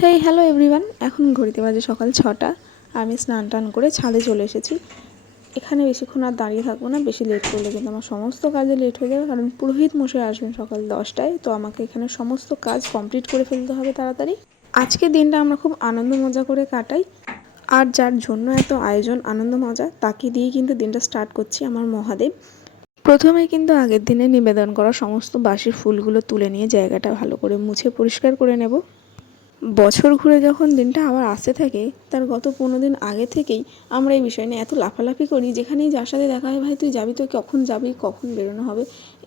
Hey hello everyone এখন ঘড়িতে বাজে সকাল ছটা। আমি স্নান টান করে ছাদে চলে এসেছি। এখানে বেশিক্ষণ আর দাঁড়িয়ে থাকব না, বেশি লেট করলে কিন্তু আমার সমস্ত কাজে লেট হয়ে যাবে। কারণ পুরোহিত মশাই আসবেন সকাল দশটায়, তো আমাকে এখানে সমস্ত কাজ কমপ্লিট করে ফেলতে হবে তাড়াতাড়ি। আজকের দিনটা আমরা খুব আনন্দ মজা করে কাটাই। আর যার জন্য এত আয়োজন আনন্দ মজা, তাকে দিয়ে কিন্তু দিনটা স্টার্ট করছি আমার মহাদেব। প্রথমে কিন্তু আগের দিনে নিবেদন করা সমস্ত বাসি ফুলগুলো তুলে নিয়ে জায়গাটা ভালো করে মুছে পরিষ্কার করে নেব। বছর ঘুরে যখন দিনটা আবার আসতে থাকে, তার গত পনেরো দিন আগে থেকেই আমরা এই বিষয় নিয়ে এত লাফালাফি করি, যেখানেই যার সাথে দেখা হয়, ভাই তুই যাবি তো কখন যাবি, কখন বেরোনো হবে,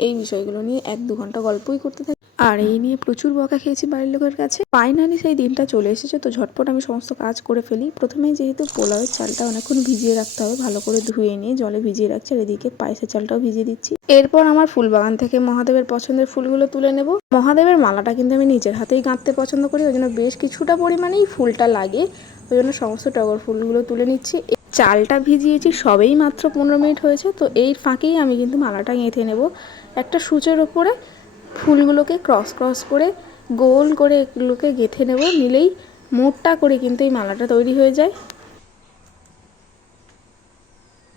এই বিষয়গুলো নিয়ে এক দু ঘণ্টা গল্পই করতে থাকি। আর এই নিয়ে প্রচুর বকা খেয়েছি বাড়ির লোকের কাছে। ফাইনালি সেই দিনটা চলে এসেছে, তো ঝটপট আমি সমস্ত কাজ করে ফেলি। প্রথমেই যেহেতু পোলাওয়ের চালটা অনেকক্ষণ ভিজিয়ে রাখতে হবে, ভালো করে ধুয়ে নিয়ে জলে ভিজিয়ে রাখছি আর এদিকে পায়েসের চালটাও ভিজিয়ে দিচ্ছি। এরপর আমার ফুল বাগান থেকে মহাদেবের পছন্দের ফুলগুলো তুলে নেব। মহাদেবের মালাটা কিন্তু আমি নিজের হাতেই গাঁথতে পছন্দ করি, ওই জন্য বেশ কিছুটা পরিমাণেই ফুলটা লাগে। ওই জন্য সমস্ত টগর ফুলগুলো তুলে নিচ্ছি। চালটা ভিজিয়েছি, সবেই মাত্র পনেরো মিনিট হয়েছে, তো এই ফাঁকেই আমি কিন্তু মালাটা গেঁথে নেব। একটা সূচের ওপরে ফুলগুলোকে ক্রস ক্রস করে, গোল করে এগুলোকে গেঁথে নেব, নিলেই মোটটা করে কিন্তু এই মালাটা তৈরি হয়ে যায়।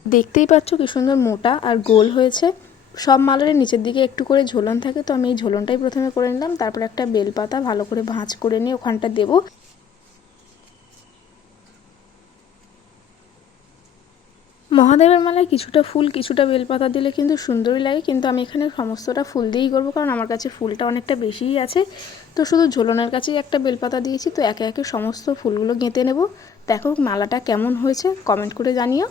দেখতেই পাচ্ছ কি সুন্দর মোটা আর গোল হয়েছে। সব মালারের নিচের দিকে একটু করে ঝোলন থাকে, তো আমি এই ঝোলনটাই প্রথমে করে নিলাম, তারপর একটা বেলপাতা ভালো করে ভাঁজ করে নিয়ে ওখানটা দেবো। মহাদেবের মালায় কিছুটা ফুল, কিছুটা বেলপাতা দিলে কিন্তু সুন্দরই লাগে, কিন্তু আমি এখানে সমস্তটা ফুল দিয়েই করব কারণ আমার কাছে ফুলটা অনেকটা বেশিই আছে। তো শুধু ঝোলনের কাছেই একটা বেলপাতা দিয়েছি, তো একে একে সমস্ত ফুলগুলো গেঁথে নেব। দেখো মালাটা কেমন হয়েছে, কমেন্ট করে জানিও।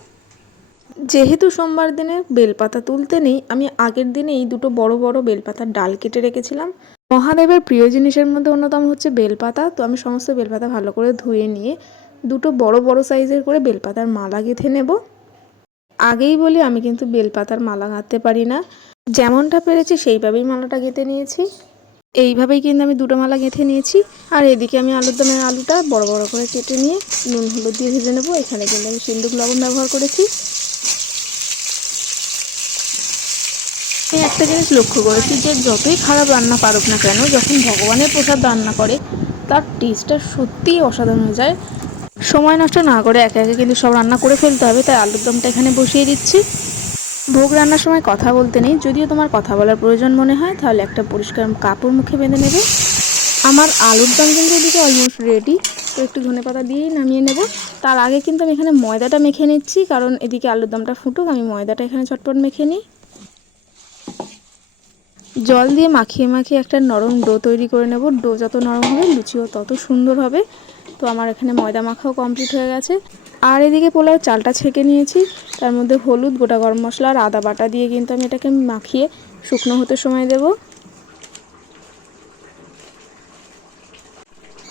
যেহেতু সোমবার দিনে বেলপাতা তুলতে নেই, আমি আগের দিনেই দুটো বড় বড় বেলপাতার ডাল কেটে রেখেছিলাম। মহাদেবের প্রিয় জিনিসের মধ্যে অন্যতম হচ্ছে বেলপাতা, তো আমি সমস্ত বেলপাতা ভালো করে ধুয়ে নিয়ে দুটো বড় বড় সাইজের করে বেলপাতার মালা গেঁথে নেব। আগেই বলি, আমি কিন্তু বেলপাতার মালা গাঁথতে পারি না। যেমনটা পেরেছি সেইভাবেই মালাটা গেঁথে নিয়েছি। এইভাবেই কিন্তু আমি দুটো মালা গেঁথে নিয়েছি। আর এদিকে আমি আলুর দমের আলুটা বড় বড় করে কেটে নিয়ে নুন হলুদ দিয়ে ভেজে নেব। এখানে কিন্তু আমি সিন্দুক লবণ ব্যবহার করেছি। আমি একটা জিনিস লক্ষ্য করেছি যে যতই খারাপ রান্না পারুক না কেন, যখন ভগবানের প্রসাদ রান্না করে, তার টেস্টটা সত্যিই অসাধারণ হয়ে যায়। সময় নষ্ট না করে একে একে কিন্তু সব রান্না করে ফেলতে হবে, তাই আলুর দমটা এখানে বসিয়ে দিচ্ছি। ভোগ রান্নার সময় কথা বলতে নেই, যদিও তোমার কথা বলার প্রয়োজন মনে হয়, তাহলে একটা পরিষ্কার কাপড় মুখে বেঁধে নেবে। আমার আলুর দম কিন্তু এদিকে অলমোস্ট রেডি তো একটু ধনে পাতা দিয়েই নামিয়ে নেব। তার আগে কিন্তু আমি এখানে ময়দাটা মেখে নিচ্ছি, কারণ এদিকে আলুর দমটা ফুটুক, আমি ময়দাটা এখানে চটপট মেখে নিই। জল দিয়ে মাখিয়ে মাখিয়ে একটা নরম ডো তৈরি করে নেব। ডো যত নরম হবে, লুচিও তত সুন্দর হবে। তো আমার এখানে ময়দা মাখাও কমপ্লিট হয়ে গেছে। আর এদিকে পোলাও চালটা ছেঁকে নিয়েছি। তার মধ্যে হলুদ, গোটা গরম মশলা আর আদা বাটা দিয়ে কিন্তু আমি এটাকে মাখিয়ে শুকনো হতে সময় দেব।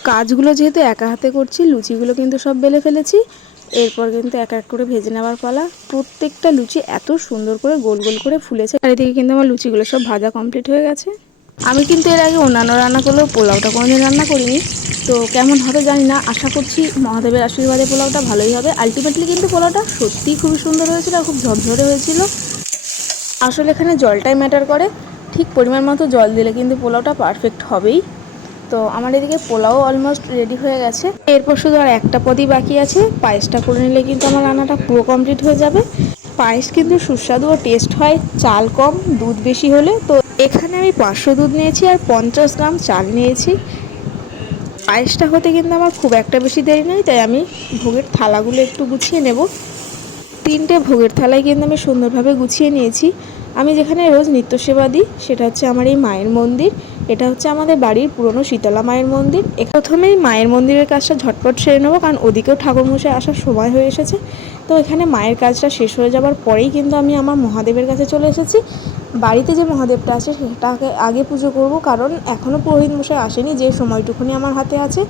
কাজগুলো যেহেতু একা হাতে করছি, লুচিগুলো কিন্তু সব বেলে ফেলেছি। এরপর কিন্তু এক এক করে ভেজে নেওয়ার পালা। প্রত্যেকটা লুচি এত সুন্দর করে গোল গোল করে ফুলেছে। আর এদিকে কিন্তু আমার লুচিগুলো সব ভাজা কমপ্লিট হয়ে গেছে। আমি কিন্তু এর আগে অন্যান্য রান্না করলেও পোলাওটা কোনোদিন রান্না করিনি। তো কেমন হবে জানি না, আশা করছি মহাদেবের আশীর্বাদে পোলাওটা ভালোই হবে। আলটিমেটলি কিন্তু পোলাওটা সত্যিই খুবই সুন্দর হয়েছিল আর খুব ঝরঝরে হয়েছিল। আসলে এখানে জলটাই ম্যাটার করে। ঠিক পরিমাণ মতো জল দিলে কিন্তু পোলাওটা পারফেক্ট হবেই। তো আমার এদিকে পোলাও অলমোস্ট রেডি হয়ে গেছে। এরপর শুধু আর একটা পদই বাকি আছে। পায়েসটা করে নিলে কিন্তু আমার রান্নাটা পুরো কমপ্লিট হয়ে যাবে। পায়েস কিন্তু সুস্বাদু ও টেস্ট হয়, চাল কম, দুধ বেশি হলে। তো এখানে আমি পাঁচশো দুধ নিয়েছি আর পঞ্চাশ গ্রাম চাল নিয়েছি। পায়েসটা হতে কিন্তু আমার খুব একটা বেশি দেরি নেই, তাই আমি ভোগের থালাগুলো একটু গুছিয়ে নেব। তিনটে ভোগের থালায় কিন্তু আমি সুন্দরভাবে গুছিয়ে নিয়েছি। আমি যেখানে রোজ নিত্য সেবা দিই, সেটা হচ্ছে আমার এই মায়ের মন্দির। এটা হচ্ছে আমাদের বাড়ির পুরনো শীতলা মায়ের মন্দির। প্রথমেই মায়ের মন্দিরের কাজটা ঝটপট সেরে নেব, কারণ ওদিকেও ঠাকুরমশাই আসার সময় হয়ে এসেছে। তো এখানে মায়ের কাজটা শেষ হয়ে যাবার পরেই কিন্তু আমি আমার মহাদেবের কাছে চলে এসেছি। বাড়িতে যে মহাদেবটা আছে, সেটাকে আগে পুজো করব, কারণ এখনও পুরোহিত মশাই আসেনি, যে সময়টুকুনি আমার হাতে আছে,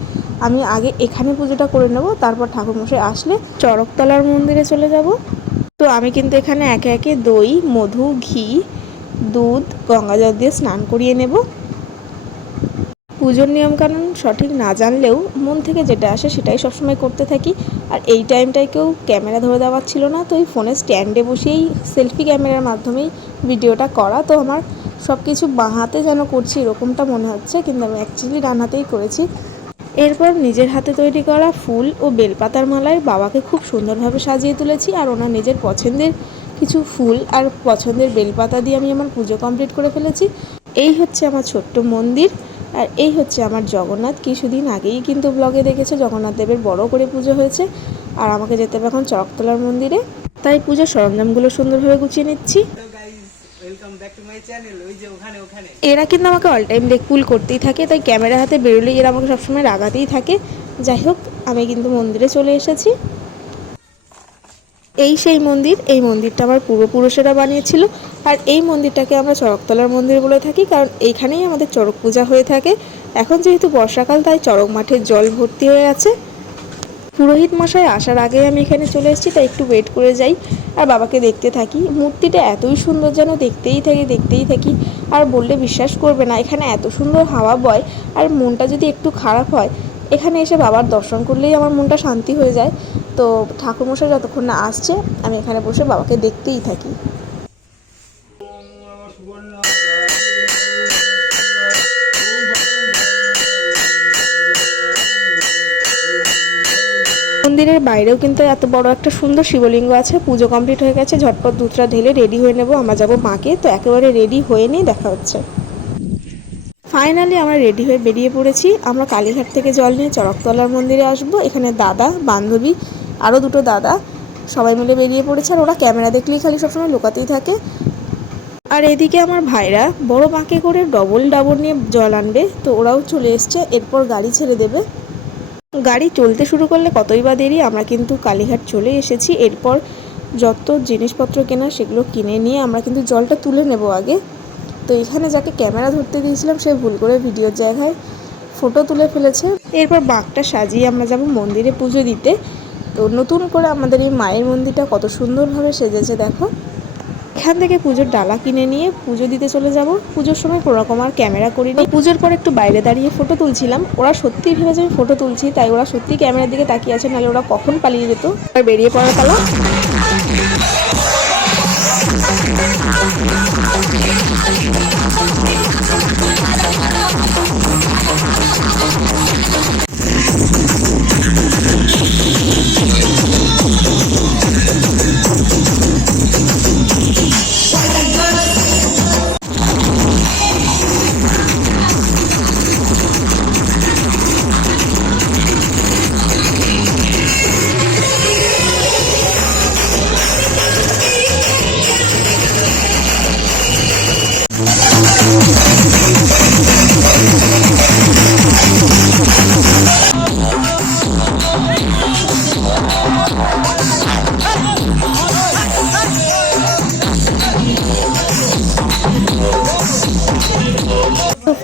আমি আগে এখানে পুজোটা করে নেব, তারপর ঠাকুরমশাই আসলে চরকতলার মন্দিরে চলে যাব। তো আমি কিন্তু এখানে একে একে দই, মধু, ঘি, দুধ গঙ্গা জল দিয়ে স্নান করিয়ে নেব। পুজোর নিয়মকানুন সঠিক না জানলেও মন থেকে যেটা আসে সেটাই সবসময় করতে থাকি। আর এই টাইমটায় কেউ ক্যামেরা ধরে দেওয়ার ছিল না, তো ওই ফোনের স্ট্যান্ডে বসেই সেলফি ক্যামেরার মাধ্যমেই ভিডিওটা করা। তো আমার সব কিছু বাঁ হাতে যেন করছি এরকমটা মনে হচ্ছে, কিন্তু আমি অ্যাকচুয়ালি ডান হাতেই করেছি। এরপর নিজের হাতে তৈরি করা ফুল ও বেলপাতার মালায় বাবাকে খুব সুন্দরভাবে সাজিয়ে তুলেছি আর ওনার নিজের পছন্দের কিছু ফুল আর পছন্দের বেলপাতা দিয়ে আমি আমার পুজো কমপ্লিট করে ফেলেছি। এই হচ্ছে আমার ছোট্ট মন্দির। আর এই হচ্ছে আমার জগন্নাথ। কিছুদিন আগেই কিন্তু ব্লগে দেখেছে জগন্নাথ দেবের বড় করে পুজো হয়েছে। আর আমাকে যেতে হবে এখন চরকতলার মন্দিরে। তাই পুজোর সরঞ্জামগুলো সুন্দরভাবে গুছিয়ে নিচ্ছি। এরা কিন্তু আমাকে অল টাইম পুল করতেই থাকে তাই ক্যামেরা হাতে বেরোলেই এরা আমাকে সবসময় রাগাতেই থাকে। যাই হোক আমি কিন্তু মন্দিরে চলে এসেছি। এই সেই মন্দির, এই মন্দিরটা আমার পূর্বপুরুষেরা বানিয়েছিল। আর এই মন্দিরটাকে আমরা চড়কতলার মন্দির বলে থাকি, কারণ এইখানেই আমাদের চড়ক পূজা হয়ে থাকে। এখন যেহেতু বর্ষাকাল, তাই চড়ক মাঠের জল ভর্তি হয়ে আছে। পুরোহিত মশাই আসার আগে আমি এখানে চলে এসেছি, তাই একটু ওয়েট করে যাই আর বাবাকে দেখতে থাকি। মূর্তিটা এতই সুন্দর যেন দেখতেই থাকি দেখতেই থাকি, আর বললে বিশ্বাস করবে না, এখানে এত সুন্দর হাওয়া বয়, আর মনটা যদি একটু খারাপ হয়, এখানে এসে বাবার দর্শন করলেই আমার মনটা শান্তি হয়ে যায়। তো ঠাকুরমশাই যতক্ষণ না আসছে, আমি এখানে বসে বাবাকে দেখতেই থাকি। মন্দিরের বাইরেও কিন্তু এত বড় একটা সুন্দর শিবলিঙ্গ আছে, পুজো কমপ্লিট হয়ে গেছে, ঝটপট দুধটা ঢেলে রেডি হয়ে নেব, আমরা যাব মাকে, তো একেবারে রেডি হয়ে নিয়ে দেখা হচ্ছে। ফাইনালি আমরা রেডি হয়ে বেরিয়ে পড়েছি, আমরা কালীঘাট থেকে জল নিয়ে চড়কতলার মন্দিরে আসব, এখানে দাদা, বান্ধবী আরও দুটো দাদা সবাই মিলে বেরিয়ে পড়েছে, আর ওরা ক্যামেরা দেখলেই খালি সবসময় লুকাতেই থাকে। আর এদিকে আমার ভাইরা বড় বাঁকে করে ডবল ডাবল নিয়ে জল আনবে, তো ওরাও চলে এসছে, এরপর গাড়ি ছেড়ে দেবে। গাড়ি চলতে শুরু করলে কতই বা দেরি, আমরা কিন্তু কালীঘাট চলে এসেছি, এরপর যত জিনিসপত্র কেনা সেগুলো কিনে নিয়ে আমরা কিন্তু জলটা তুলে নেব আগে। তো এখানে যাকে ক্যামেরা ধরতে দিয়েছিলাম, সে ভুল করে ভিডিওর জায়গায় ফটো তুলে ফেলেছে। এরপর বাঘটা সাজিয়ে আমরা যাব মন্দিরে পুজো দিতে। তো নতুন করে আমাদের এই মায়ের মন্দিরটা কত সুন্দরভাবে সেজেছে দেখো। এখান থেকে পুজোর ডালা কিনে নিয়ে পুজো দিতে চলে যাব। পুজোর সময় কোনো রকম আর ক্যামেরা করি না পুজোর পর একটু বাইরে দাঁড়িয়ে ফটো তুলছিলাম। ওরা সত্যিই ভেবেছে আমি ফটো তুলছি, তাই ওরা সত্যি ক্যামেরার দিকে তাকিয়ে আছে, নাহলে ওরা কখন পালিয়ে যেত। বেরিয়ে পড়ার পালা।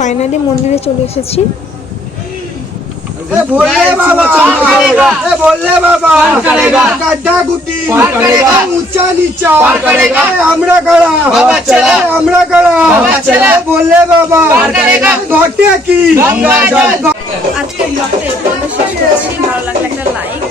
ফাইনালি মন্দিরে চলে এসেছি। আজকে ভালো লাগলে একটা লাইক